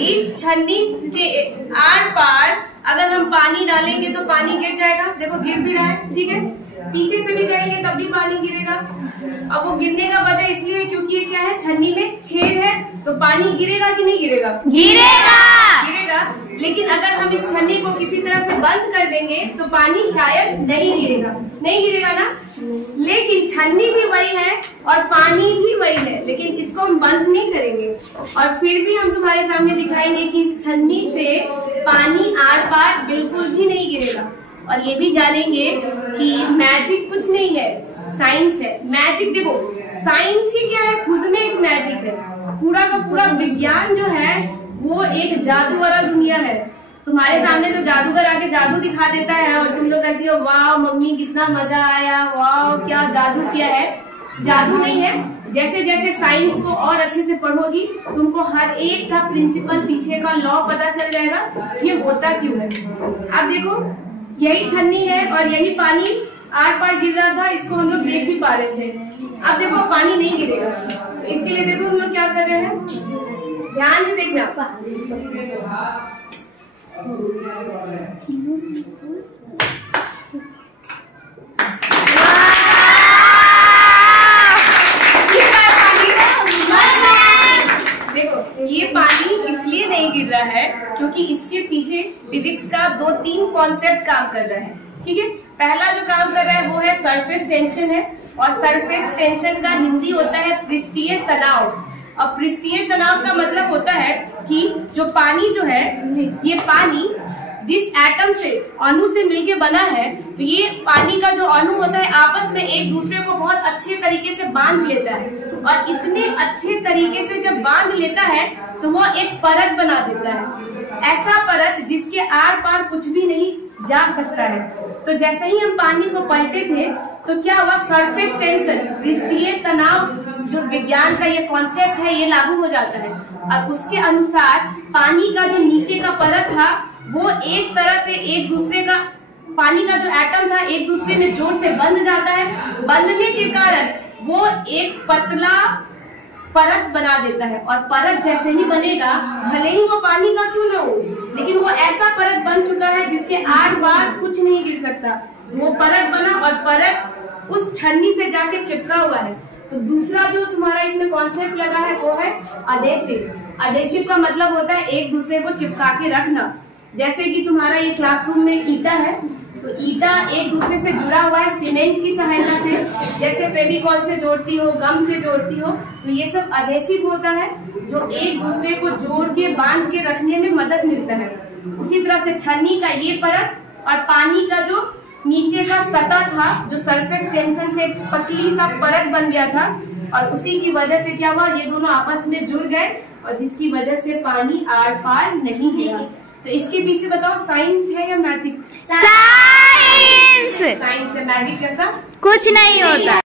इस छन्नी के आर पार अगर हम पानी डालेंगे तो पानी गिर जाएगा। देखो गिर भी रहा है, ठीक है। पीछे से भी जाएंगे तब भी पानी गिरेगा। अब वो गिरने का वजह इसलिए क्योंकि ये क्या है, छन्नी में छेद है, तो पानी गिरेगा कि नहीं गिरेगा? गिरेगा। लेकिन अगर हम इस छन्नी को किसी तरह से बंद कर देंगे तो पानी शायद नहीं गिरेगा ना। लेकिन छन्नी भी वही है और पानी भी वही है, लेकिन इसको हम बंद नहीं करेंगे और फिर भी हम तुम्हारे सामने दिखाएंगे कि छन्नी से पानी आर पार बिल्कुल भी नहीं गिरेगा। और ये भी जानेंगे कि मैजिक कुछ नहीं है, साइंस है। मैजिक देखो, साइंस ही क्या है, खुद में एक मैजिक है। पूरा का पूरा विज्ञान जो है वो एक जादू वाला दुनिया है। तुम्हारे सामने तो जादूगर आके जादू दिखा देता है और तुम लोग कहती हो वाह मम्मी कितना मजा आया, वाह क्या जादू किया है। जादू नहीं है। जैसे जैसे साइंस को और अच्छे से पढ़ोगी तुमको हर एक का प्रिंसिपल, पीछे का लॉ पता चल जाएगा ये होता क्यों है। अब देखो यही छन्नी है और यही पानी आर पार गिर रहा था, इसको हम लोग देख भी पा रहे थे। अब देखो पानी नहीं गिरेगा, तो इसके लिए देखो हम लोग क्या कर रहे हैं, ध्यान से देखना। देखो ये पानी इसलिए नहीं गिर रहा है क्योंकि इसके पीछे फिजिक्स का 2-3 कॉन्सेप्ट काम कर रहा है, ठीक है। पहला जो काम कर रहा है वो है सरफेस टेंशन है, और सरफेस टेंशन का हिंदी होता है पृष्ठीय तनाव। और पृष्ठीय तनाव का मतलब होता है कि जो पानी जो है, ये पानी जिस एटम से, अणु से मिलके बना है, तो ये पानी का जो अणु होता है आपस में एक दूसरे को बहुत अच्छे तरीके से बांध लेता है। और इतने अच्छे तरीके से जब बांध लेता है तो वो एक परत बना देता है, ऐसा परत जिसके आर पार कुछ भी नहीं जा सकता है। तो जैसे ही हम पानी को पलटे थे तो क्या हुआ, सरफेस टेंशन, पृष्ठीय तनाव, जो विज्ञान का ये कॉन्सेप्ट है ये लागू हो जाता है। और उसके अनुसार पानी का जो नीचे का परत था वो एक तरह से एक दूसरे का, पानी का जो एटम था एक दूसरे में जोर से बंध जाता है। बंधने के कारण वो एक पतला परत बना देता है, और परत जैसे ही बनेगा, भले ही वो पानी का क्यों ना हो, लेकिन वो ऐसा परत बन चुका है जिसके आर पार कुछ नहीं गिर सकता। वो परत बना और परत उस छन्नी से जाके चिपका हुआ है। तो दूसरा जो तुम्हारा इसमें कॉन्सेप्ट लगा है वो है अडेसिव। अडेसिव का मतलब होता है एक दूसरे को चिपका के रखना। जैसे कि तुम्हारा ये क्लासरूम में ईटा है, तो ईटा एक दूसरे से जुड़ा हुआ है सीमेंट की सहायता से, जैसे फेविकॉल से जोड़ती हो, गम से जोड़ती हो, तो ये सब अडेसिव होता है जो एक दूसरे को जोड़ के बांध के रखने में मदद मिलता है। उसी तरह से छन्नी का ये परत और पानी का जो नीचे का सतह था, जो सरफेस टेंशन से पतली सा परत बन गया था, और उसी की वजह से क्या हुआ, ये दोनों आपस में जुड़ गए और जिसकी वजह से पानी आर पार नहीं गिरा। तो इसके पीछे बताओ साइंस है या मैजिक? साइंस। साइंस है। मैजिक कैसा? कुछ नहीं होता।